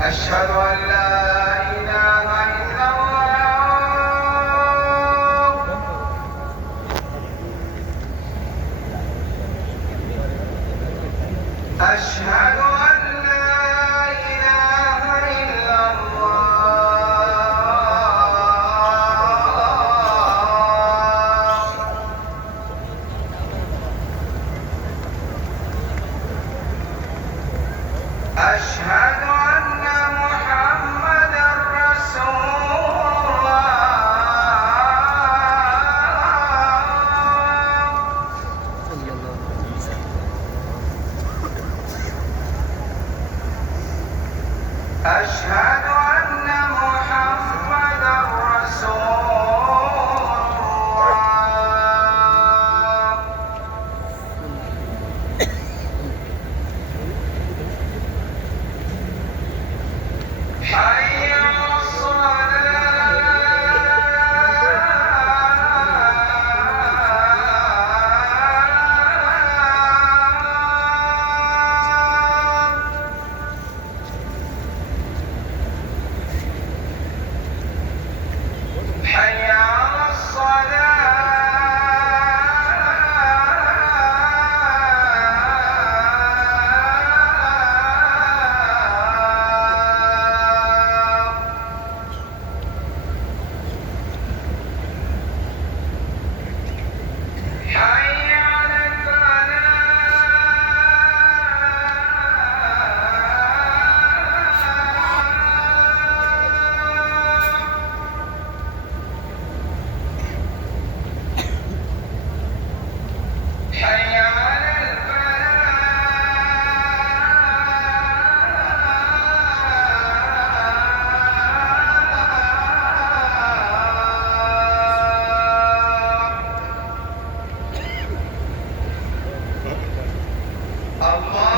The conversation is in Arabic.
أشهد أن لا إله إلا الله. أشهد أن لا إله إلا الله. أشهد أن محمدًا رسول الله. أشهد أن محمدًا رسول الله. حي على الصلاة. حي على الصلاة. حي على الفلاح. حي على الفلاح. الله